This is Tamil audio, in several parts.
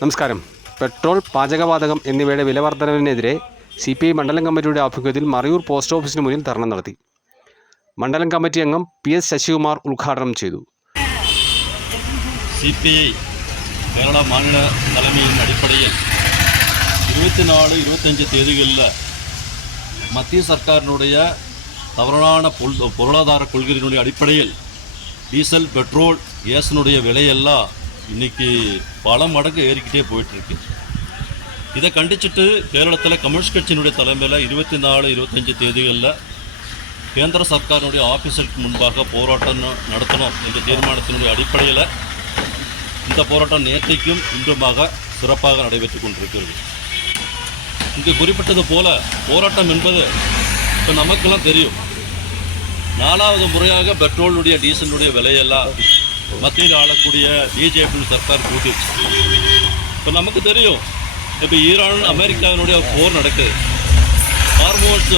നമസ്കാരം. പെട്രോൾ, പാചകവാതകം എന്നിവയുടെ വിലവർധനവിനെതിരെ CPI മണ്ഡലം കമ്മിറ്റിയുടെ ആഭിമുഖ്യത്തിൽ മറയൂർ പോസ്റ്റ് ഓഫീസിന് മുന്നിൽ ധർണ നടത്തി. മണ്ഡലം കമ്മിറ്റി അംഗം PS ശശികുമാർ ഉദ്ഘാടനം ചെയ്തു. CPI കേരള மாநில தலைமையின் அடிப்படையில் 24-25 தேதிகளில் மத்திய சர்க்காரினுடைய தவறான பொருளாதார கொள்கையினுடைய அடிப்படையில் டீசல், பெட்ரோல், கேஸினுடைய விலையெல்லாம் இன்றைக்கி பல மடங்கு ஏறிக்கிட்டே போயிட்டுருக்கு. இதை கண்டிச்சுட்டு கேரளத்தில் கம்யூனிஸ்ட் கட்சியினுடைய தலைமையில் 24-25 தேதிகளில் கேந்திர சர்க்காரினுடைய ஆஃபீஸுக்கு முன்பாக போராட்டம் நடத்தணும் என்ற தீர்மானத்தினுடைய அடிப்படையில் இந்த போராட்டம் நேற்றைக்கும் இன்றுமாக சிறப்பாக நடைபெற்று கொண்டிருக்கிறது. இங்கு குறிப்பிட்டது போல போராட்டம் என்பது இப்போ நமக்கெல்லாம் தெரியும். 4வது முறையாக பெட்ரோலுடைய டீசலுடைய விலையெல்லாம் மத்தியில் ஆளக்கூடிய BJP சர்க்கார் கூட்டிடுச்சு. இப்போ நமக்கு தெரியும், இப்போ ஈரான் அமெரிக்காவினுடைய போர் நடக்குது. ஹார்மோஸ்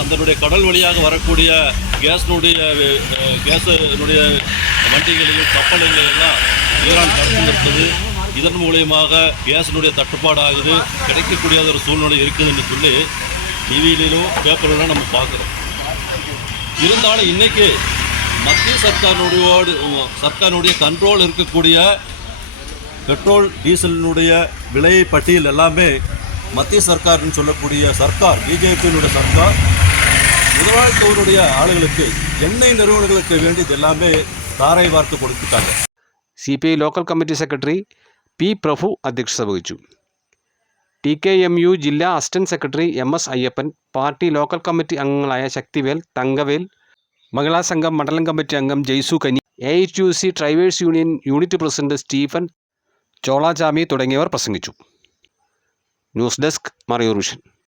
அதனுடைய கடல் வழியாக வரக்கூடிய கேஸினுடைய வண்டிகளையும் கப்பல்களையெல்லாம் ஈரான் தடுத்து நிறுத்தது. இதன் மூலியமாக கேஸினுடைய தட்டுப்பாடு ஆகுது, கிடைக்கக்கூடிய ஒரு சூழ்நிலை இருக்குதுன்னு சொல்லி டிவியிலும் பேப்பர்லாம் நம்ம பார்க்குறோம். இருந்தாலும் இன்றைக்கி மத்திய சர்க்காரினுடைய கண்ட்ரோல் இருக்கக்கூடிய பெட்ரோல், டீசலினுடைய விலை பட்டியல் எல்லாமே மத்திய சர்க்கார்னு சொல்லக்கூடிய சர்க்கார், BJPயினுடைய சர்க்கார் முதலாளித்துவனுடைய ஆளுகளுக்கு, எண்ணெய் நிறுவனங்களுக்கு வேண்டியது எல்லாமே தாரை வார்த்து കൊടുത്തിട്ടാണ്. CPI local committee secretary P. Prabhu അധ്യക്ഷത വഹിച്ചു. TKMU ജില്ലാ assistant secretary MS Ayyappan, party local committee അംഗങ്ങളായ ശക്തിവേൽ, തങ്കവേൽ, മഹിളാ സംഘം മണ്ഡലം കമ്മിറ്റി അംഗം Jaisu Kani, AITUC drivers union unit president Stephen Cholachami തുടങ്ങിയവർ പ്രസംഗിച്ചു. News desk, Marayoor vision.